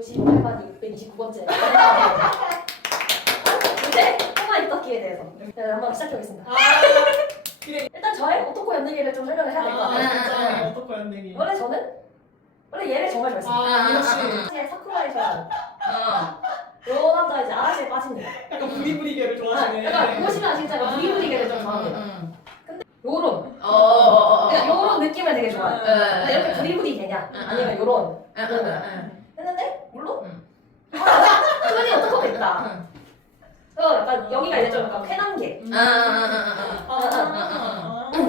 198만 629번째 이제 꼬마 입덕기에 대해서 한번 시작해보겠습니다. 그래. 일단 저의 오토코 연대기를 좀 설명을 해야 될 것 같아요. 진짜 어떡해 연대기. 원래 얘를 정말 좋아했어요. 역시 사실 사쿠라이 좋아하는 요 남자 이제 아라시에 빠집니다. 약간 부리부리개를 좋아하시네. 약간 보시면 진짜 부리부리개를 좀 좋아합니다. 요런 요런 느낌을 되게 좋아해요. 이렇게 부리부리개냐 아니면 요런 했는데 물론 흔히 어떻게 있다. 약간 여기가 이제 좀 약간 쾌남계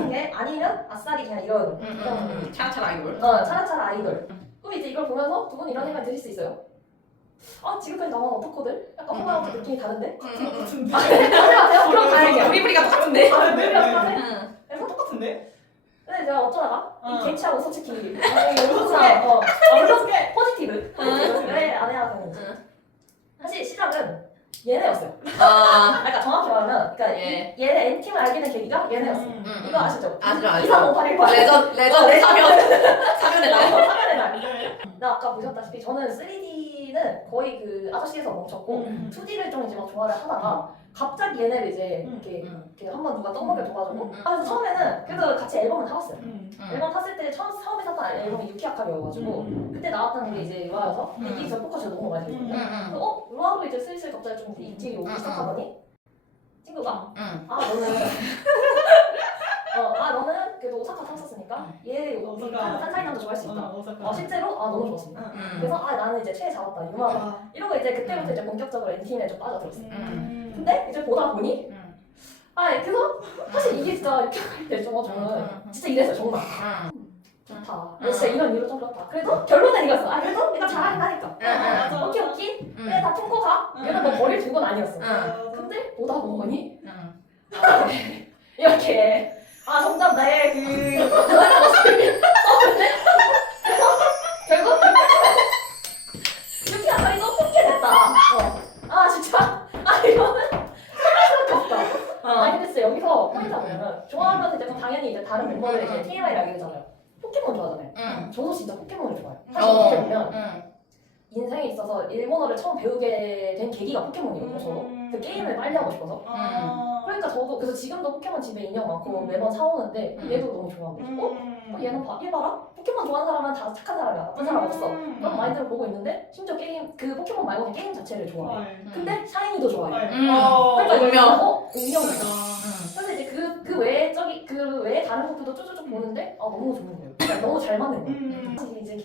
게 아니면 아싸리 그냥 이런 차라차라 아이돌. 차라차라 아이돌. 그럼 이제 이걸 보면서 두 분 이런 생각 드실 수 있어요. 아 지금까지 나온 오토코들 약간 호감하고 느낌이 다른데? 같은데. 맞아요. 그럼 다행이야. 우리가 똑같은데. 그래서 똑같은데? 근데 제가 어쩌다가 이 개치하고 솔직히 어떡해. 물론 포지티브 왜 안 해야 되는지 사실 시작은 얘네였어요. 그러니까 정확히 말하면 그러니까 예. 얘네 N팀을 알게 된 계기가 얘네였어요. 이거 아시죠? 알죠. 235818 레전 사면의 날. 사면의 날. 나 아까 보셨다시피 저는 3D는 거의 그 아저씨에서 멈췄고 2D를 좀 이제 막 좋아를 하다가 갑자기 얘네를 이제 이렇게 한번 누가 떠먹여 줘가지고 그래서 처음에는 그래도 같이 앨범을 타봤어요. 앨범 탔을 때 처음에 탔던 앨범이 유키아카리여가지고 그때 나왔던 게 이제 유아여서 이게 저 포커스가 너무 많이 들거든요. 그래서 유아로 이제 슬슬 갑자기 좀 인기가 오기 시작하더니 친구가 너는 그래도 오사카 탔었으니까 얘 산사이 남자 좋아할 수 있다. 실제로 너무 좋았습니다. 그래서 나는 이제 최애 잡았다 유아가 이러고 이제 그때부터 이제 본격적으로 엔팀에 좀 빠져들었어요. 근데 이제 보다 보니 그래서 사실 이게 진짜 이렇게 할 때 저는 진짜 이랬어요 정말. 좋다. 진짜 이런 이유로 좀 그렇다. 그래도 결론은 이겼어. 그래도 내가 잘하긴 하니까. 오케이. 그래 다 품고 가. 얘는 뭐 버릴 두건 아니었어. 근데 보다 보니 이렇게 점점 나의 그 좋아하는 모습이 떠오르네. 그래서 결국 이렇게 약간 이거 뽑게 됐다. 진짜 이거는 생각할 수밖에 없다. 근데 진짜 여기서 포인트가 뭐냐면 좋아하면서 이제 당연히 이제 다른 멤버들에게 TMI를 알게 되잖아요. 포켓몬 좋아하잖아요. 저도 진짜 포켓몬을 좋아해요. 사실 어떻게 보면 인생에 있어서 일본어를 처음 배우게 된 계기가 포켓몬이거든요. 저도 그 게임을 빨리 하고 싶어서. 그러니까 저도 그래서 지금도 포켓몬 집에 인형 많고 매번 사오는데 얘도 너무 좋아하고 얘는 얘 봐라 포켓몬 좋아하는 사람은 다 착한 사람이야 나쁜 사람 없어 그런 마인드를 보고 있는데 심지어 게임 그 포켓몬 말고 게임 자체를 좋아해. 근데 샤이니도 좋아해. 그러니까 운명. 운명이다. 그래서 이제 그 외에 그 외에 다른 것들도 쪼쪼쪼 보는데 너무 좋은 거예요. 그러니까 너무 잘 맞는 거예요. 사실 이제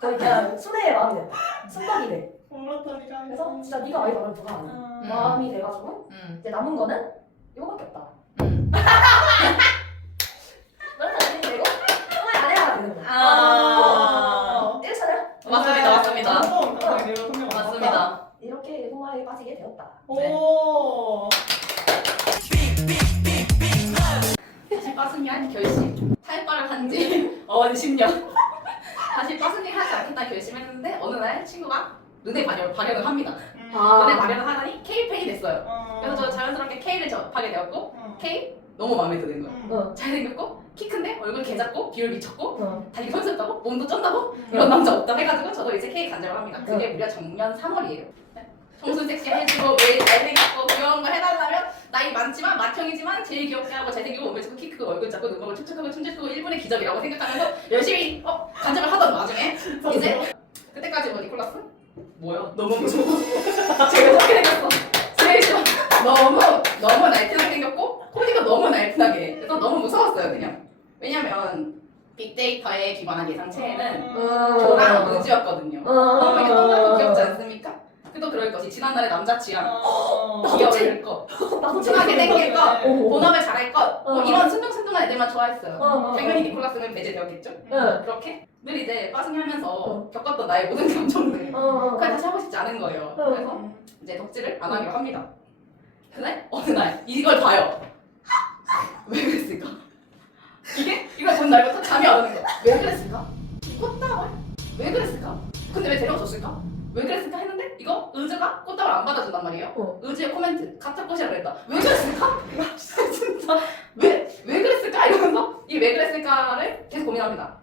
거의 그냥 순애의 마음이 됐다. 순덕이 돼. 그래서 진짜 네가 아이 말을 누가 아냐 마음이 돼가지고 이제 남은 거는 이거밖에 없다. 너는 안 되고 정말 안 해야 되는 거야. 이렇잖아요. 맞습니다. 이렇게 소마에 빠지게 되었다. 다시 빠순이 한 결심. 탈바를 한지 10년. 다시 빠순이 하지 않겠다 결심했는데 어느 날 친구가 은혜 발현을 합니다. 은혜 발현을 하더니 K팬이 됐어요. 그래서 저 자연스럽게 K를 접하게 되었고 K 너무 마음에 드는 거예요. 잘생겼고 키 큰데 얼굴 개 작고 비율 미쳤고 다리 털렸다고 몸도 쩐다고 이런 남자 없다 해가지고 저도 이제 K 간절을 합니다. 그게 무려 작년 3월이에요. 청순 섹시해지고 매일 잘생겼고 귀여운 거 해달라면 나이 많지만 맏형이지만 제일 귀엽게 하고 잘생기고 몸을 작고 키 크고 얼굴 작고 눈곱을 촉촉하고 춤잘 추고 1분의 기적이라고 생각하면서 열심히 간절을 하던 와중에 이제 그때까지 니콜라스? 뭐야? 너무 무서워. 제가 그렇게 생겼어. 제일 싫어. 너무 날씬하게 생겼고 코디가 너무 날씬하게 해. 그래서 너무 무서웠어요 그냥. 왜냐면 빅데이터에 기반한 예상치에는 저랑 의지였거든요. 이게 너무 귀엽지 않습니까? 그래도 그럴 것이 지난날의 남자 취향 귀여울 것 튼튼하게 생길 것 본업을 잘할 것 이런 순둥순둥한 애들만 좋아했어요. 당연히 니콜라스는 배제되었겠죠? 그렇게 늘 이제 빠승이 하면서 겪었던 나의 모든 감정들 그걸 다시 하고 싶지 않은 거예요. 그래서 이제 덕질을 안 하기로 합니다. 그날 어느 날 이걸 봐요. 왜 그랬을까? 이걸 본 날부터 잠이 안 오는 거야. 왜 그랬을까? 꽃다발? 왜 그랬을까? 근데 왜 데려줬을까? 왜 그랬을까 했는데 이거 의즈가 꽃다발 안 받아준단 말이에요. 의즈의 코멘트 가짜 꽃이라 그랬다. 왜 그랬을까? 진짜 왜 그랬을까? 이러면서 이 왜 그랬을까를 계속 고민합니다.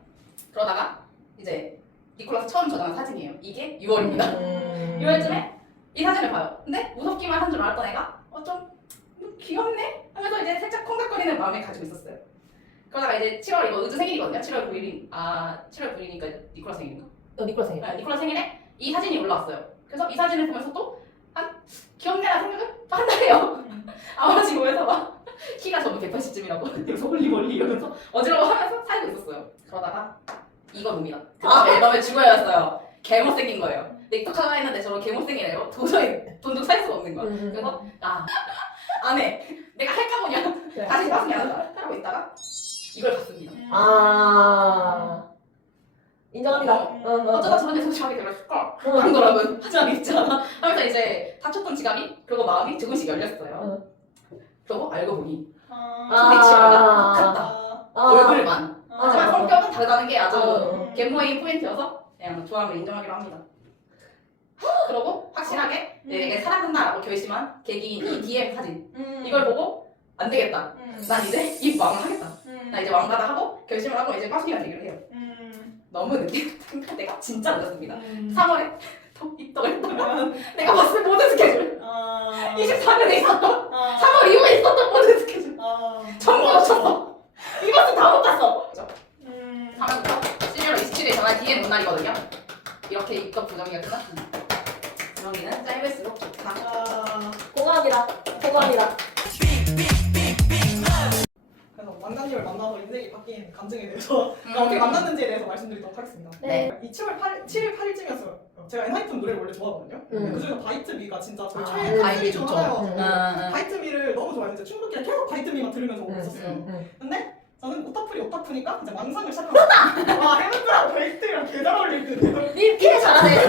그러다가 이제 니콜라스 처음 저장한 사진이에요. 이게 6월입니다. 6월쯤에 이 사진을 봐요. 근데 무섭기만 한 줄 알았던 애가 좀 귀엽네? 하면서 이제 살짝 콩닥거리는 마음을 가지고 있었어요. 그러다가 이제 7월 이거 의주 생일이거든요. 7월 9일이 7월 9일이니까 니콜라 생일인가? 니콜라 생일. 니콜라 생일에 이 사진이 올라왔어요. 그래서 이 사진을 보면서 또 귀엽네라는 생각을 또 한다 해요. 아버지 보면서 막 키가 저도 180쯤이라고 그래서 홀리몰리 이러면서 어지러워하면서 살고 있었어요. 그러다가 이거 봅니다. 그 앨범의 주거였어요. 개못생긴 거예요. 근데 익숙하다 했는데 저런 개못생긴 애로 도저히 돈도 살 수가 없는 거야. 그래서 안 해. 내가 할까 보냐. 다시 빠스니 안 한다. 하고 있다가 이걸 봤습니다. 인정합니다. 어쩌다 저런 녀석 지갑이 들었을까? 그런 거라고는 하지만 있잖아. 하면서 이제 다쳤던 지갑이 그리고 마음이 조금씩 열렸어요. 그러고 알고 보니 소리치마가 똑같다. 얼굴만. 하지만 성격은 다르다는 게 아주 갯모인 포인트여서 그냥 좋아함을 인정하기로 합니다. 그러고 확실하게 내게 사랑한다라고 결심한 계기인 이 DM 사진. 이걸 보고 안 되겠다. 난 이제 이 왕을 하겠다. 나 이제 왕가다 하고 결심을 하고 이제 빠순이가 되기로 해요. 너무 늦게 내가 진짜 늦었습니다. 3월에 입덕을 했다면 내가 봤을 모든 스케줄 24년에 있었던 3월 이후에 있었던 모든 스케줄 전부 놓쳤어. 이 버스 다 못 갔어. 3월부터 11월 27일 전날 DM 온 날이거든요. 이렇게 입덕 부정기가 끝났습니다. 부정기는 짧을수록 좋다. 공감합니다. 공감합니다. 그래서 왕자님을 만나서 인생이 바뀐 감정에 대해서 어떻게 만났는지에 대해서 말씀드리도록 하겠습니다. 네. 이 7월 8일쯤이었어요. 제가 엔하이픈 노래를 원래 좋아하거든요. 그중에서 바이트미가 진짜 저의 최애 바이트 중 좋죠. 하나여가지고 바이트미를 너무 좋아해서 중국기랑 계속 바이트미만 들으면서 오고 있었어요. 근데 저는 오타풀이 오타쿠니까 이제 망상을 시작하고 와 해먼즈랑 바이트미랑 개 잘 어울리거든요. 님 피해 잘하네.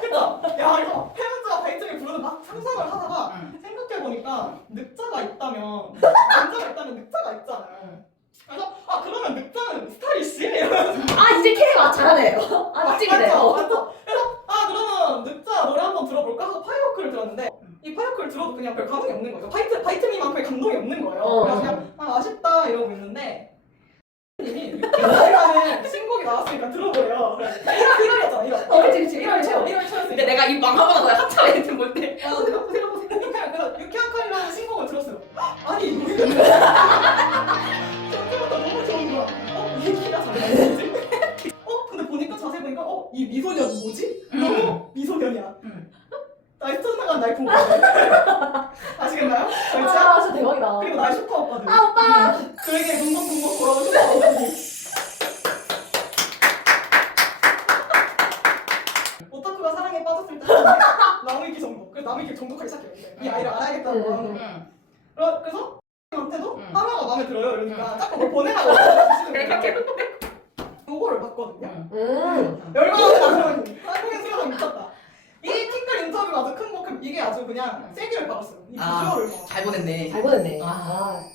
그쵸? 야 이거 해먼즈와 바이트미 부르는 막 상상을 하다가 생각해보니까 늑자가 있다면 남자가 있다면 늑자가 있잖아요. 그래서 그러면 늑자는 스타일리시? 이러면서 이제 피해가 잘하네. 빡치기네. 맞죠? 그래서 그러면 늑자 노래 한번 들어볼까 하고 파이워크를 들었는데 이 파이워크를 들어도 그냥 별 감흥이 없는 거예요. 바이트미만큼의 감동이 없는 거예요. 그래서 그냥 아쉽다 이러고 있는데 님이 늑자라는 신곡이 나왔으니까 들어보래요. 1월이었잖아 1월. 그치. 1월 초였으니까. 근데 내가 이 망하고 나서 한참 애들 볼 때. 그래서 유쾌한 칼이라는 신곡을 들었어요. 아니 이거 처음부터 너무 좋은 거야. 이 키가 잘 나오지? 근데 보니까 자세히 보니까 이 미소년 뭐지? 너무 미소년이야. 나의 첫사랑 날 보고 아시겠나요? 진짜 대박이다. 그리고 나의 슈퍼 오빠들. 오빠. 그에게 동동동동 돌아오는 슈퍼 오빠들. 오타쿠가 사랑에 빠졌을 때 나무위키 정독. 그래서 나무위키 정독하기 시작해요. 이 아이를 알아야겠다고 하는 거. 그래서 한테도 하나가 마음에 들어요. 이러니까 자꾸 뭘 보내라고 주시는 거예요. 요거를 봤거든요. 열광하는 한국인 수요가 미쳤다. 이 팅글 인터뷰가 아주 큰 거, 이게 아주 그냥 세기를 받았어요. 이 비주얼을 봐. 잘 보냈네. 잘 보냈네.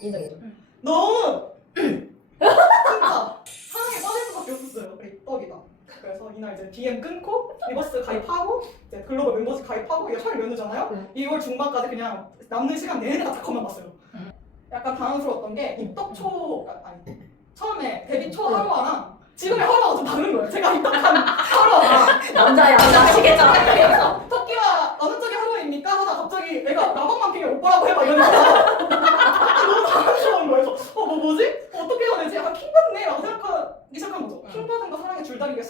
인정. 너무 진짜 사랑에 빠질 수밖에 없었어요. 그래 떡이다. 그래서 이날 이제 DM 끊고 리버스 가입하고 이제 글로벌 멤버십 가입하고 이게 설 연휴잖아요. 2월 중반까지 그냥 남는 시간 내내 다 닷컴만 봤어요. 약간 당황스러웠던 게 입덕 초 아니 처음에 데뷔 초 하루와랑 지금의 하루와가 좀 다른 거예요. 제가 입덕한 하루와 남자야. 아시겠잖아. 토끼와 어느 쪽이 하루입니까? 하다 갑자기 내가 라방만 피면 오빠라고 해봐 이러니까 너무 당황스러운 거예요. 그래서 뭐지? 어떻게 해야 되지? 약간 킹받네 라고 생각하기 시작한 거죠. 킹받은과 사랑의 줄다리기가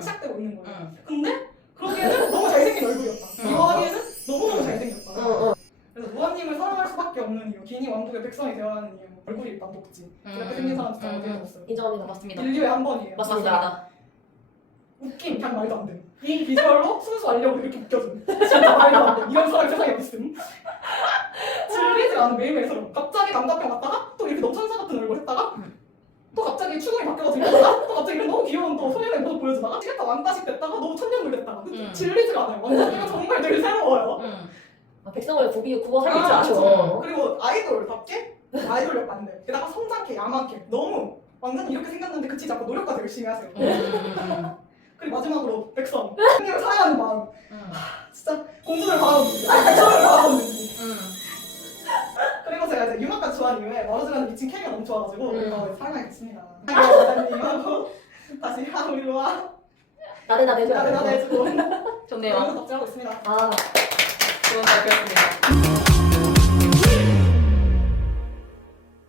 시작되고 있는 거예요. 근데 그러기에는 너무 잘생긴 얼굴이었다. 이거 하기에는 너무너무 잘생겼다. 그래서 무한님을 사랑할 수밖에 없는 이유, 기니 왕국의 백성이 되어야 하는 이유, 얼굴이 일단 녹지. 이렇게 생긴 사람 진짜 어디에 없어요. 인정합니다. 맞습니다. 인류에 한 번이에요. 맞습니다. 웃김 그냥 말도 안 돼. 이 비주얼로 순수 알려고 이렇게 웃겨준. 진짜 말도 안 돼. 이런 사람 세상에 없음. 질리지 않은 매일매일 서로. 갑자기 남자편 갔다가 또 이렇게 넘천사 같은 얼굴 했다가 또 갑자기 추궁이 바뀌어서 이러다가 또 갑자기 이런 너무 귀여운 또 소년의 모습 보여주다가 지겠다 왕따식 됐다가 너무 천년물 됐다가 질리지가 않아요. 완전 정말 늘 새로워요. 백성을 굽어 살릴 줄 아죠. 그리고 아이돌답게 아이돌력 맞는데 게다가 성장케 야만케 너무 완전 이렇게 생겼는데 그치지 않고 노력까지 열심히 하세요. 그리고 마지막으로 백성 형님을 사랑하는 마음. 진짜 공주를 바라보는 백성을 바라보는 그리고 제가 이제 유막까지 좋아하는 이유에 마루즈라는 미친 캐리가 너무 좋아가지고 사랑하겠습니다. 하고 다시 하루 일로 와. 나대나대 해줘야 돼. 나대나대 해주고 좋네요. 여기서 덕질하고 있습니다. 아. 좋은 발표였습니다.